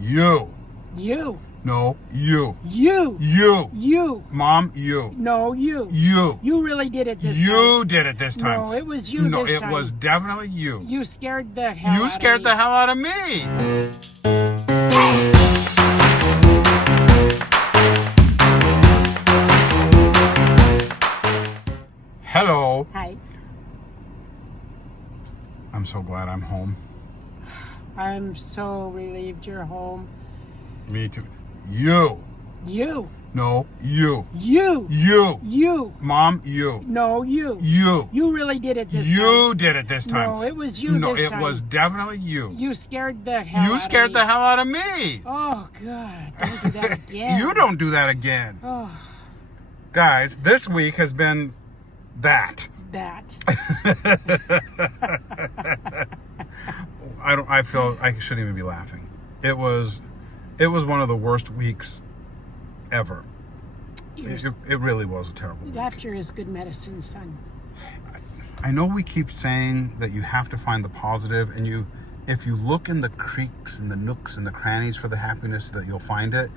You. You. No, you. You. You. You. Mom, you. No, you. You. You really did it this time. You did it this time. No, it was you No, this it time. was definitely you. You scared the hell out of me. You scared the hell out of me. Hello. Hi. I'm so glad I'm home. I'm so relieved you're home. Me too. You. You. No, you. You. You. You. Mom, you. No, you. You. You really did it this time. You did it this time. No, it was you No, this it time. was definitely you. You scared the hell out of me. You scared the hell out of me. Oh, God. Don't do that again. You don't do that again. Oh, Guys, this week has been that. that. I feel I shouldn't even be laughing. It was one of the worst weeks ever. It really was a terrible week. Laughter is good medicine, son. I know we keep saying that you have to find the positive, and if you look in the creaks and the nooks and the crannies for the happiness, that you'll find it.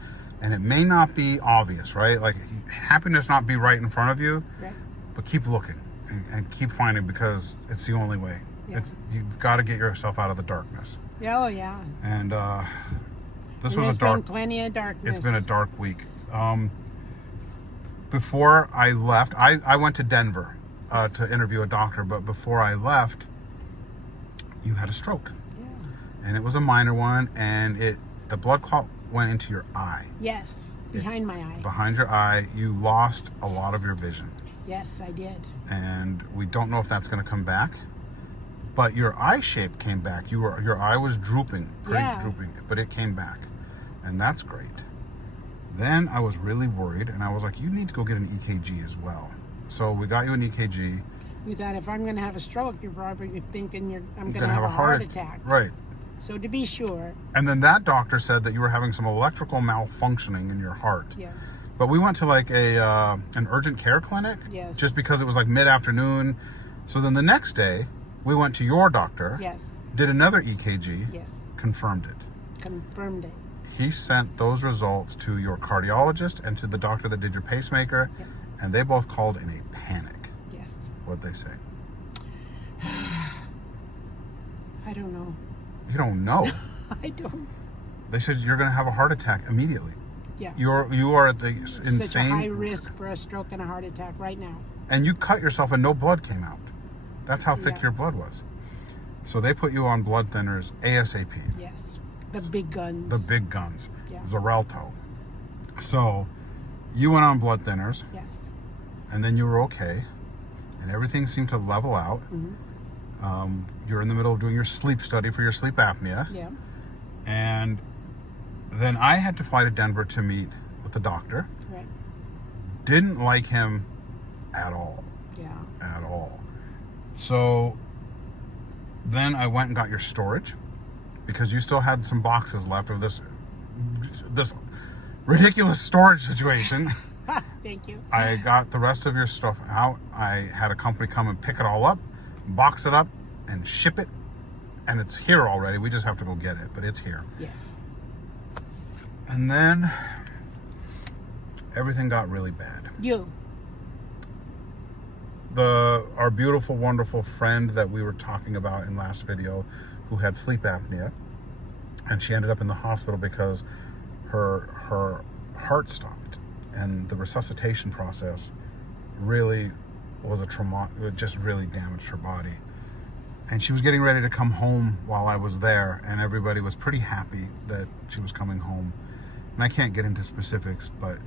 And it may not be obvious, right? Like happiness not be right in front of you, Right. but keep looking and keep finding, because it's the only way. Yeah. You've got to get yourself out of the darkness. Oh, yeah. And this And was there's a been plenty of darkness. It's been a dark week. Before I left, I went to Denver to interview a doctor, but before I left, you had a stroke. Yeah. And it was a minor one, and the blood clot went into your eye. Yes. Behind my eye. Behind your eye, you lost a lot of your vision. Yes, I did. And we don't know if that's going to come back. But your eye shape came back. Your eye was drooping, drooping, but it came back. And that's great. Then I was really worried, and I was like, you need to go get an EKG as well. So we got you an EKG. You thought, if I'm going to have a stroke, you're probably thinking I'm going to have have a heart attack. Right. So to be sure. And then that doctor said that you were having some electrical malfunctioning in your heart. Yeah. But we went to like an urgent care clinic. Yes. Just because it was like mid-afternoon. So then the next day, we went to your doctor. Yes. Did another EKG. Yes. Confirmed it. Confirmed it. He sent those results to your cardiologist and to the doctor that did your pacemaker. Yep. And they both called in a panic. Yes. What'd they say? I don't know. You don't know. I don't. They said you're going to have a heart attack immediately. Yeah. You are at the insane. Such a high risk for a stroke and a heart attack right now. And you cut yourself and no blood came out. That's how thick your blood was. So they put you on blood thinners ASAP. Yes. The big guns. The big guns. Yeah. Xarelto. So you went on blood thinners. Yes. And then you were okay. And everything seemed to level out. Mm-hmm. You're in the middle of doing your sleep study for your sleep apnea. Yeah. And then I had to fly to Denver to meet with the doctor. Right. Didn't like him at all. Yeah. At all. So then I went and got your storage, because you still had some boxes left of this ridiculous storage situation. Thank you. I got the rest of your stuff out. I had a company come and pick it all up, box it up, and ship it. And it's here already. We just have to go get it, but it's here. Yes. And then everything got really bad. Our beautiful, wonderful friend that we were talking about in last video, who had sleep apnea, and she ended up in the hospital because her heart stopped, and the resuscitation process really was a trauma. It just really damaged her body. And she was getting ready to come home while I was there, and everybody was pretty happy that she was coming home. And I can't get into specifics, but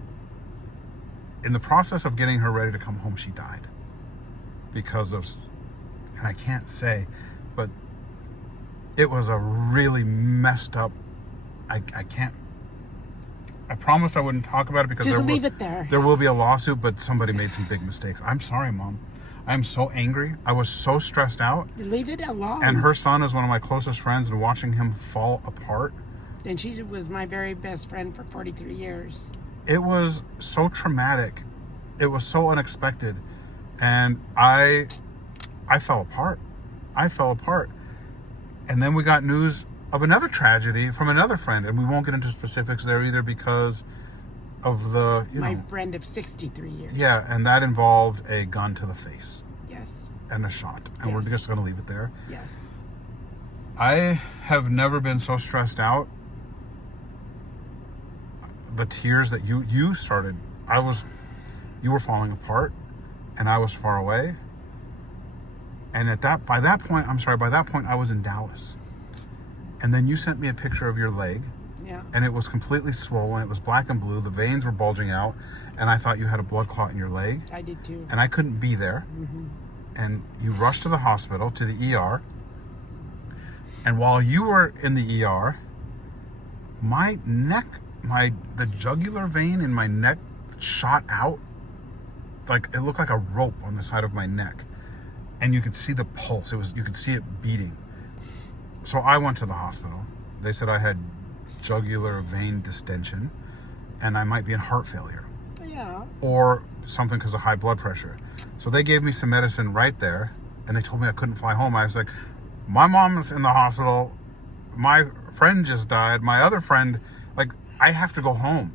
in the process of getting her ready to come home, she died. Because of, and I can't say, but it was a really messed up, I promised I wouldn't talk about it, because just leave it there. There will be a lawsuit, but somebody made some big mistakes. I'm sorry, Mom. I'm so angry. I was so stressed out. Leave it alone. And her son is one of my closest friends, and watching him fall apart. And she was my very best friend for 43 years. It was so traumatic. It was so unexpected. And I fell apart. And then we got news of another tragedy from another friend, and we won't get into specifics there either because of the, My friend of 63 years. Yeah, and that involved a gun to the face. Yes. And a shot. And we're just going to leave it there. Yes. I have never been so stressed out. The tears that you started, you were falling apart, and I was far away. And by that point, I was in Dallas. And then you sent me a picture of your leg. Yeah. And it was completely swollen. It was black and blue. The veins were bulging out. And I thought you had a blood clot in your leg. I did too. And I couldn't be there. Mm-hmm. And you rushed to the hospital, to the ER. And while you were in the ER, my neck, the jugular vein in my neck shot out. Like, it looked like a rope on the side of my neck. And you could see the pulse. You could see it beating. So I went to the hospital. They said I had jugular vein distension and I might be in heart failure. Yeah. Or something because of high blood pressure. So they gave me some medicine right there, and they told me I couldn't fly home. I was like, my mom's in the hospital. My friend just died. My other friend, like, I have to go home.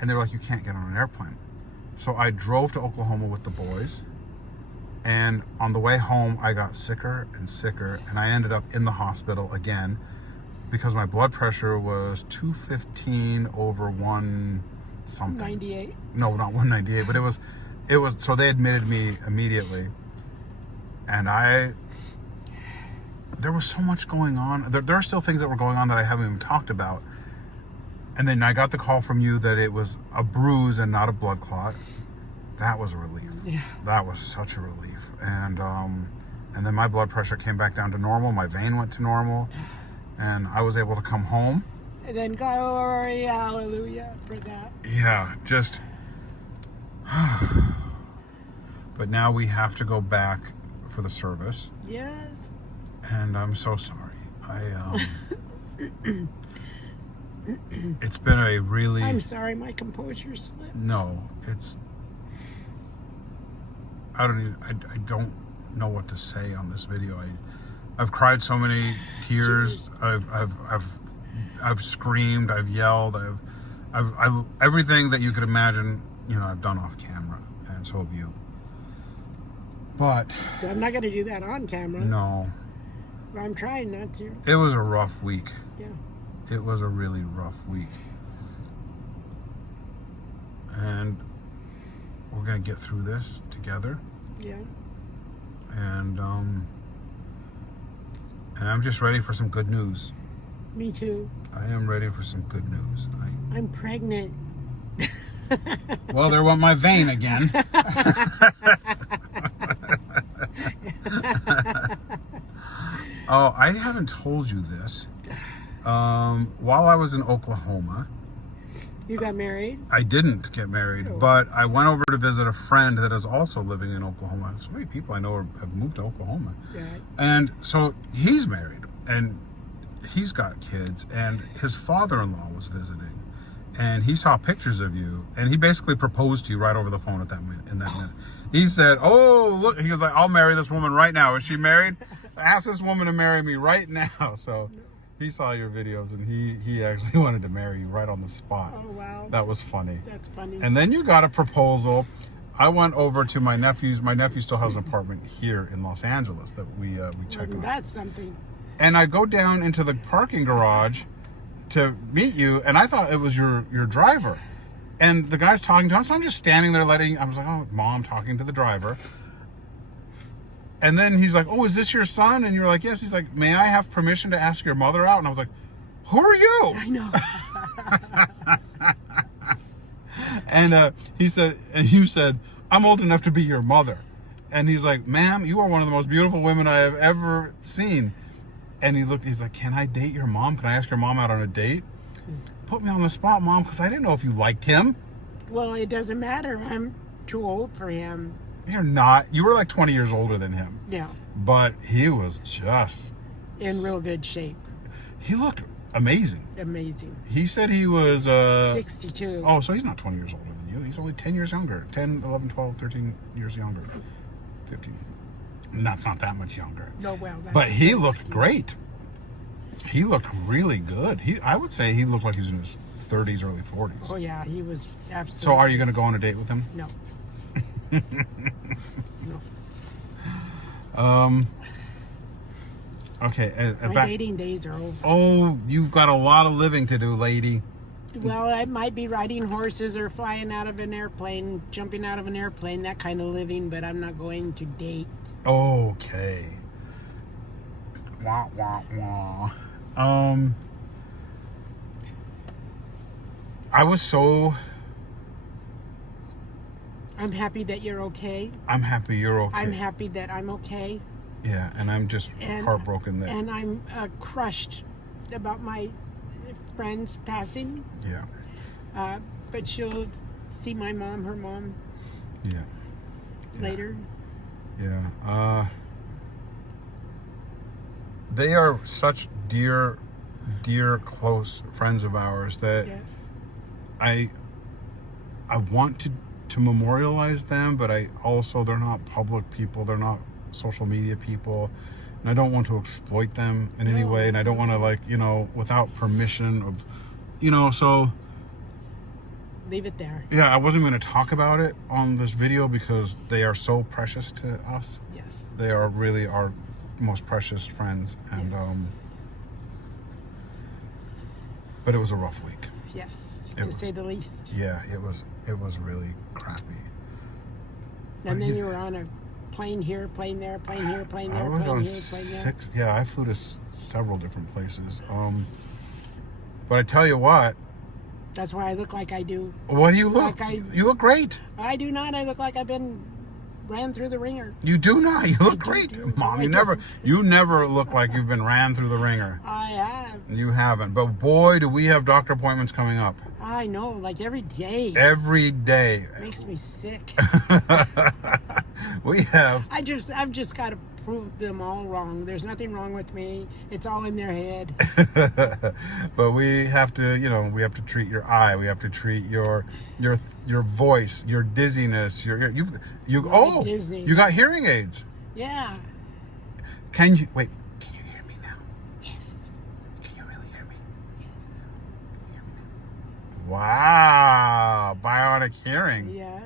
And they were like, you can't get on an airplane. So I drove to Oklahoma with the boys. And on the way home, I got sicker and sicker. And I ended up in the hospital again because my blood pressure was 215 over 1 something. 98? No, not 198, but it was, so they admitted me immediately. And there was so much going on. There are still things that were going on that I haven't even talked about. And then I got the call from you that it was a bruise and not a blood clot. That was a relief. Yeah. That was such a relief. And then my blood pressure came back down to normal. My vein went to normal. And I was able to come home. And then glory, hallelujah for that. Yeah, just... But now we have to go back for the service. Yes. And I'm so sorry. It's been a really... I'm sorry, my composure slipped. No, it's... I don't know what to say on this video. I've cried so many tears. I've screamed. I've yelled. I've everything that you could imagine. I've done off camera, and so have you. But I'm not going to do that on camera. No. But I'm trying not to. It was a rough week. Yeah. It was a really rough week, and we're gonna get through this together. Yeah. And I'm just ready for some good news. Me too. I am ready for some good news. I'm pregnant. Well, there went my vein again. Oh, I haven't told you this. While I was in Oklahoma... You got married? I didn't get married, Oh. but I went over to visit a friend that is also living in Oklahoma. So many people I know have moved to Oklahoma. Right. And so he's married, and he's got kids, and his father-in-law was visiting. And he saw pictures of you, and he basically proposed to you right over the phone in that minute. He said, oh, look, he was like, I'll marry this woman right now. Is she married? Ask this woman to marry me right now. So he saw your videos, and he actually wanted to marry you right on the spot. Oh, wow. That was funny. That's funny. And then you got a proposal. I went over to my nephew's. My nephew still has an apartment here in Los Angeles that we check out. That's something. And I go down into the parking garage to meet you, and I thought it was your driver. And the guy's talking to him, so I'm just standing there I was like, oh, Mom talking to the driver. And then he's like, oh, is this your son? And you're like, yes. He's like, may I have permission to ask your mother out? And I was like, who are you? I know. And he said, and you said, I'm old enough to be your mother. And he's like, ma'am, you are one of the most beautiful women I have ever seen. And he's like, can I date your mom? Can I ask your mom out on a date? Put me on the spot, Mom, because I didn't know if you liked him. Well, it doesn't matter. I'm too old for him. You're not. You were like 20 years older than him. Yeah. But he was just... In real good shape. He looked amazing. Amazing. He said he was... 62. Oh, so he's not 20 years older than you. He's only 10 years younger. 10, 11, 12, 13 years younger. 15. And that's not that much younger. No, well, that's... But he looked great. He looked really good. I would say he looked like he was in his 30s, early 40s. Oh yeah, he was absolutely. So are you going to go on a date with him? No. No. Okay. My dating days are over. Oh, you've got a lot of living to do, lady. Well, I might be riding horses or flying out of an airplane, jumping out of an airplane, that kind of living, but I'm not going to date. Okay. Wah, wah, wah. I was so... I'm happy that you're okay. I'm happy you're okay. I'm happy that I'm okay. Yeah, and I'm just heartbroken that... And I'm crushed about my friend's passing. Yeah. But she'll see my mom, her mom, yeah. later. Yeah. They are such dear, close friends of ours that Yes. I want to memorialize them, but they're not public people, they're not social media people, and I don't want to exploit them in any way, and I don't want to without permission of, so leave it there. yeah, I wasn't going to talk about it on this video because they are so precious to us. Yes. They are really our most precious friends, and Yes. But it was a rough week. Yes, to say the least. Yeah, it was really crappy. And then you were on a plane here, plane there, plane here, plane there, I was plane on here, plane there. 6. Yeah, I flew to several different places. But I tell you what. That's why I look like I do. What do you look? You look great. I do not. I look like I've been ran through the ringer. You do not. You look great, Mom. You never look like you've been ran through the ringer. I have. You haven't. But boy, do we have doctor appointments coming up. I know, like every day. Every day. Makes me sick. We have. I've just got to prove them all wrong. There's nothing wrong with me. It's all in their head. But we have to, we have to treat your eye. We have to treat your voice, your dizziness, Disney. You got hearing aids. Yeah. Can you hear me now? Yes. Can you really hear me? Yes. Can you hear me now? Wow, bionic hearing. Yes.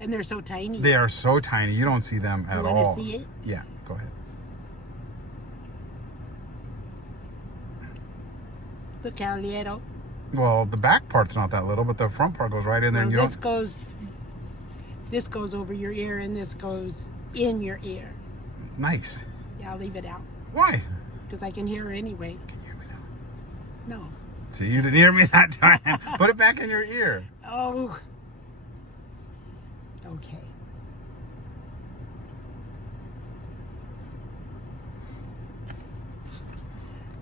And they're so tiny. They are so tiny. You don't see them at all. You want to see it? Yeah, go ahead. Look how little. Well, the back part's not that little, but the front part goes right in there. Well, And this goes over your ear, and this goes in your ear. Nice. Yeah, I'll leave it out. Why? Because I can hear her anyway. Can you hear me now? No. See, you didn't hear me that time. Put it back in your ear. Oh. Okay.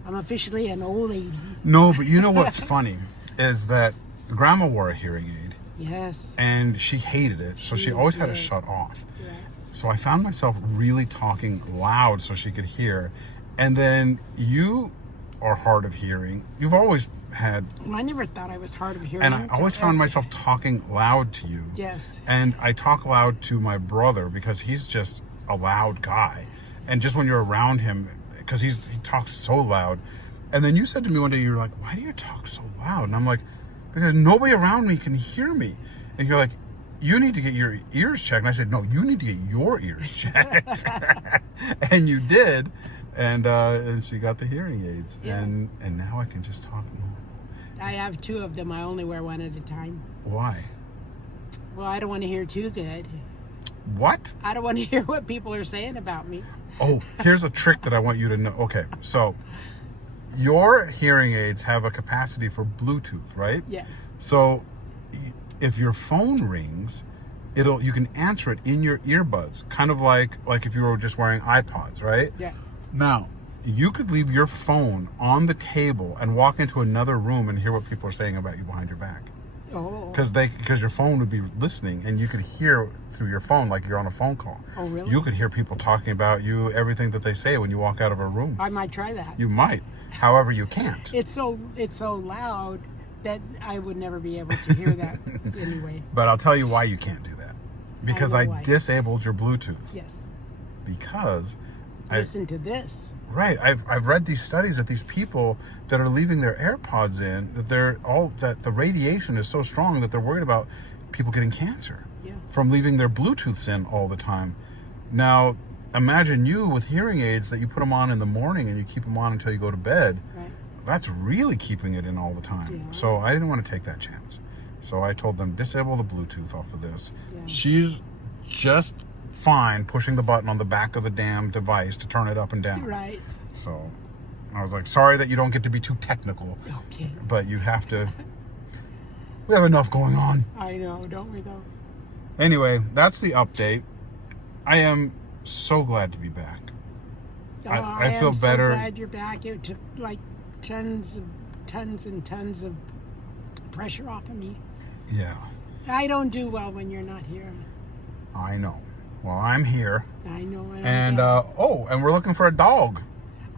I'm officially an old lady. No, but you know what's funny is that Grandma wore a hearing aid. Yes. And she hated it, so she always had to shut off. Yeah. So I found myself really talking loud so she could hear. And then you are hard of hearing. You've always had... Well, I never thought I was hard of hearing. And I always found myself talking loud to you. Yes. And I talk loud to my brother because he's just a loud guy. And just when you're around him, because he talks so loud. And then you said to me one day, you're like, why do you talk so loud? And I'm like, because nobody around me can hear me. And you're like, you need to get your ears checked. And I said, no, you need to get your ears checked. And you did. And so you got the hearing aids. Yeah. And now I can just talk normal. I have 2 of them. I only wear one at a time. Why? Well, I don't want to hear too good. What? I don't want to hear what people are saying about me. Oh, here's a trick that I want you to know. Okay, so your hearing aids have a capacity for Bluetooth, right? Yes. So if your phone rings, you can answer it in your earbuds, kind of like if you were just wearing iPods, right? Yeah. Now, you could leave your phone on the table and walk into another room and hear what people are saying about you behind your back. Oh. Because your phone would be listening and you could hear through your phone like you're on a phone call. Oh, really? You could hear people talking about you, everything that they say when you walk out of a room. I might try that. You might. However, you can't. It's so loud that I would never be able to hear that anyway. But I'll tell you why you can't do that. Because I why. disabled your Bluetooth. Yes. Because listen to this. Right. I've read these studies that these people that are leaving their AirPods in, that the radiation is so strong that they're worried about people getting cancer from leaving their Bluetooths in all the time. Now, imagine you with hearing aids that you put them on in the morning and you keep them on until you go to bed. Right. That's really keeping it in all the time. Yeah. So I didn't want to take that chance. So I told them, disable the Bluetooth off of this. Yeah. She's just fine pushing the button on the back of the damn device to turn it up and down. Right. So I was like, sorry that you don't get to be too technical. Okay. But you have to. We have enough going on. I know, don't we though? Anyway, that's the update. I am so glad to be back. I feel better. I'm so glad you're back. It took like tons and tons of pressure off of me. Yeah. I don't do well when you're not here. I know. Well, I'm here. I know. And and we're looking for a dog.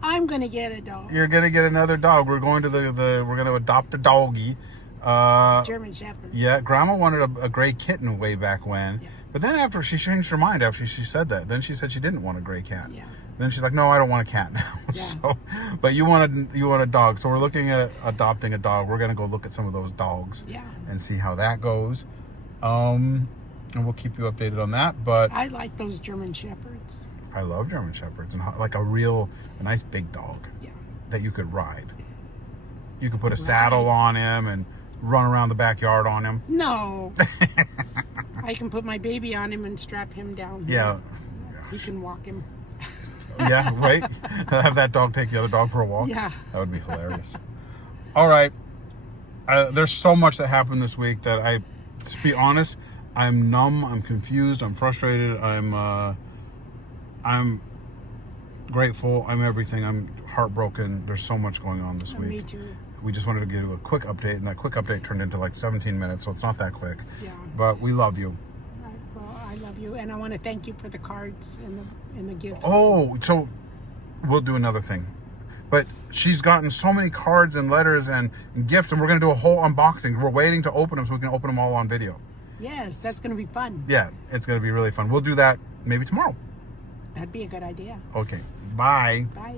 I'm gonna get a dog. You're gonna get another dog. We're going to we're gonna adopt a doggie. German Shepherd. Yeah, Grandma wanted a gray kitten way back when. Yeah. But then after she changed her mind after she said that. Then she said she didn't want a gray cat. Yeah. Then she's like, no, I don't want a cat now. Yeah. So, but you want a dog. So we're looking at adopting a dog. We're gonna go look at some of those dogs. Yeah. And see how that goes. And we'll keep you updated on that. But I like those German Shepherds. I love German Shepherds and like a nice big dog. Yeah. That you could ride. You could put a saddle on him and run around the backyard on him. No. I can put my baby on him and strap him down. Yeah. He can walk him. Yeah, right? Have that dog take the other dog for a walk? Yeah. That would be hilarious. All right. There's so much that happened this week that to be honest, I'm numb, I'm confused, I'm frustrated, I'm grateful, I'm everything, I'm heartbroken. There's so much going on this week. Me too. We just wanted to give you a quick update, and that quick update turned into like 17 minutes, so it's not that quick. Yeah. But we love you. Well, I love you, and I want to thank you for the cards and the gifts. Oh, so we'll do another thing. But she's gotten so many cards and letters and gifts, and we're going to do a whole unboxing. We're waiting to open them so we can open them all on video. Yes, that's going to be fun. Yeah, it's going to be really fun. We'll do that maybe tomorrow. That'd be a good idea. Okay, bye. Bye.